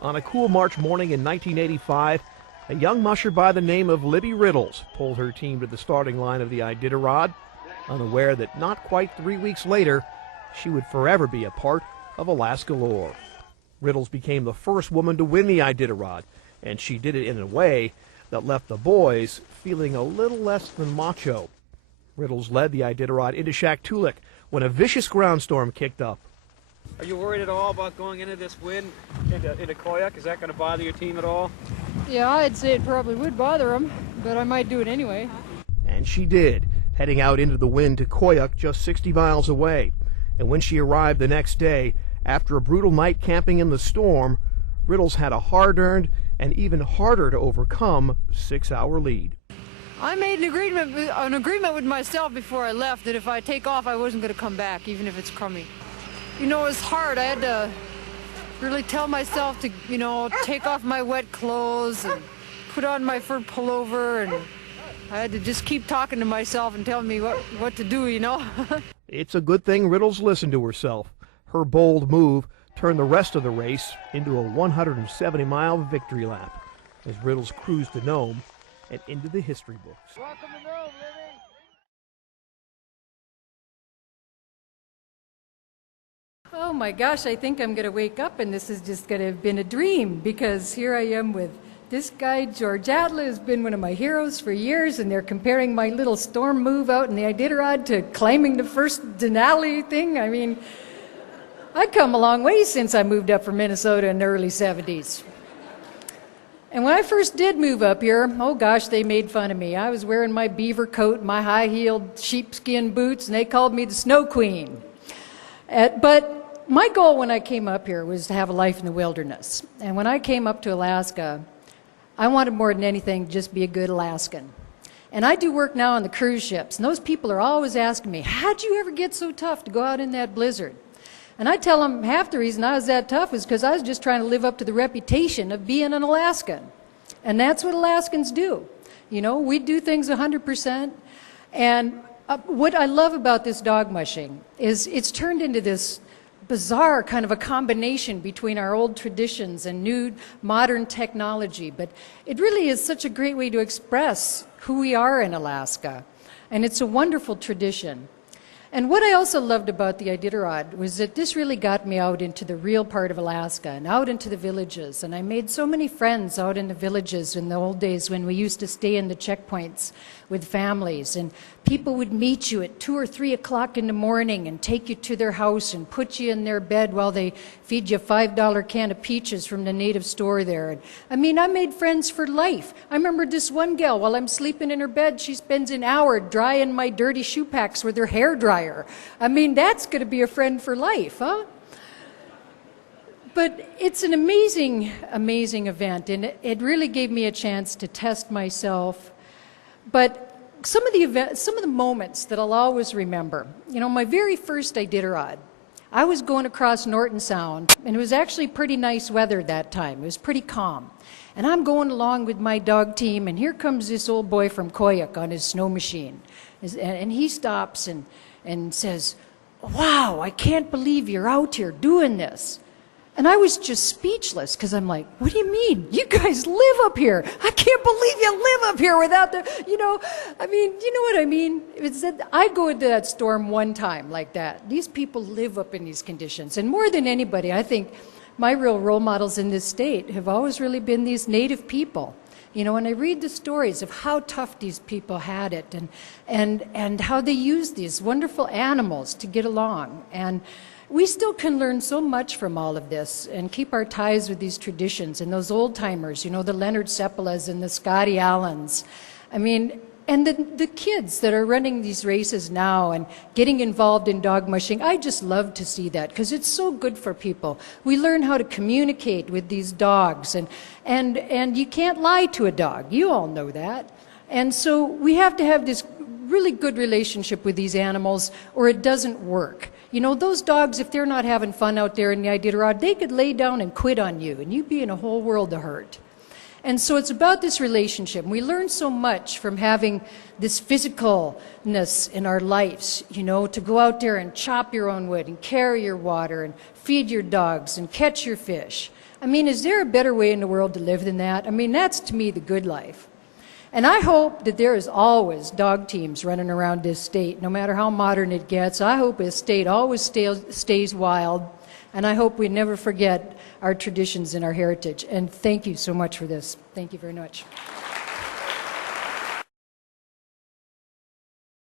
On a cool March morning in 1985, a young musher by the name of Libby Riddles pulled her team to the starting line of the Iditarod, unaware that not quite 3 weeks later, she would forever be a part of Alaska lore. Riddles became the first woman to win the Iditarod, and she did it in a way that left the boys feeling a little less than macho. Riddles led the Iditarod into Shaktoolik when a vicious ground storm kicked up. Are you worried at all about going into this wind into Koyuk? Is that going to bother your team at all? Yeah, I'd say it probably would bother them, but I might do it anyway. And she did, heading out into the wind to Koyuk just 60 miles away. And when she arrived the next day, after a brutal night camping in the storm, Riddles had a hard-earned and even harder to overcome 6-hour lead. I made an agreement with myself before I left that if I take off, I wasn't going to come back, even if it's crummy. You know, it was hard. I had to really tell myself to, take off my wet clothes and put on my fur pullover, and I had to just keep talking to myself and telling me what to do, It's a good thing Riddles listened to herself. Her bold move turned the rest of the race into a 170-mile victory lap as Riddles cruised to Nome and into the history books. Welcome to Nome, Libby. Oh my gosh, I think I'm going to wake up and this is just going to have been a dream, because here I am with this guy, George Atla, has been one of my heroes for years, and they're comparing my little storm move out in the Iditarod to climbing the first Denali thing. I mean, I've come a long way since I moved up from Minnesota in the early 70s. And when I first did move up here, oh gosh, they made fun of me. I was wearing my beaver coat, my high-heeled sheepskin boots, and they called me the Snow Queen. But my goal when I came up here was to have a life in the wilderness. And when I came up to Alaska, I wanted more than anything just be a good Alaskan. And I do work now on the cruise ships, and those people are always asking me, how'd you ever get so tough to go out in that blizzard? And I tell them half the reason I was that tough was because I was just trying to live up to the reputation of being an Alaskan. And that's what Alaskans do. We do things 100%. And what I love about this dog mushing is it's turned into this bizarre kind of a combination between our old traditions and new modern technology. But it really is such a great way to express who we are in Alaska. And it's a wonderful tradition. And what I also loved about the Iditarod was that this really got me out into the real part of Alaska and out into the villages. And I made so many friends out in the villages in the old days when we used to stay in the checkpoints with families. And people would meet you at 2 or 3 o'clock in the morning and take you to their house and put you in their bed while they feed you a $5 can of peaches from the native store there. And, I made friends for life. I remember this one gal, while I'm sleeping in her bed, she spends an hour drying my dirty shoe packs with her hair dryer. That's going to be a friend for life, huh? But it's an amazing, amazing event, and it really gave me a chance to test myself. But some of the moments that I'll always remember, my very first Iditarod, I was going across Norton Sound, and it was actually pretty nice weather that time. It was pretty calm. And I'm going along with my dog team, and here comes this old boy from Koyuk on his snow machine. And he stops and says, "Wow, I can't believe you're out here doing this." And I was just speechless, because I'm like, what do you mean? You guys live up here. I can't believe you live up here without the, you know what I mean? It's that I go into that storm one time like that. These people live up in these conditions. And more than anybody, I think my real role models in this state have always really been these native people. And I read the stories of how tough these people had it and how they used these wonderful animals to get along. And we still can learn so much from all of this and keep our ties with these traditions and those old timers, the Leonard Seppulas and the Scotty Allens. And the kids that are running these races now and getting involved in dog mushing, I just love to see that, because it's so good for people. We learn how to communicate with these dogs, and you can't lie to a dog. You all know that. And so we have to have this really good relationship with these animals, or it doesn't work. Those dogs, if they're not having fun out there in the Iditarod, they could lay down and quit on you, and you'd be in a whole world of hurt. And so it's about this relationship. We learn so much from having this physicalness in our lives, to go out there and chop your own wood and carry your water and feed your dogs and catch your fish. I mean, is there a better way in the world to live than that? I mean, that's to me the good life. And I hope that there is always dog teams running around this state, no matter how modern it gets. I hope this state always stays wild, and I hope we never forget our traditions and our heritage. And thank you so much for this. Thank you very much.